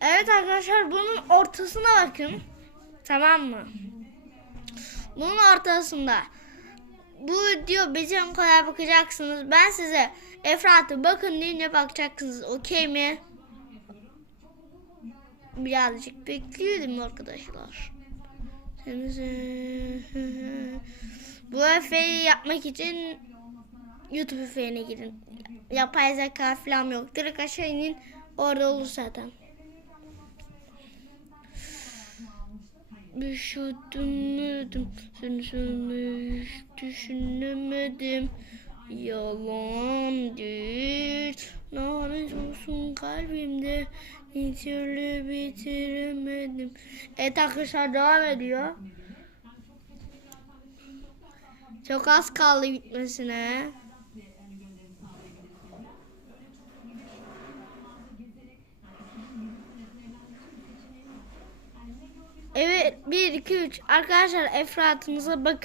Evet arkadaşlar bunun ortasına bakın. Tamam mı? Bunun ortasında. Bu diyor bizim kadar bakacaksınız. Ben size Efrat'ı bakın deyince bakacaksınız. Okey mi? Birazcık bekliyordum arkadaşlar. Bu efeyi yapmak için YouTube efeğine girin. Yapay zeka falan yok. Direkt aşağı inin. Orada olur zaten. Düşünemedim, seni sevmeyi düşünemedim. Yalan değil, lanet olsun kalbimde. Bir türlü bitiremedim. Evet arkadaşlar devam ediyor. Çok az kaldı bitmesine. Evet 1 2 3 arkadaşlar Efrat'ınıza bakın.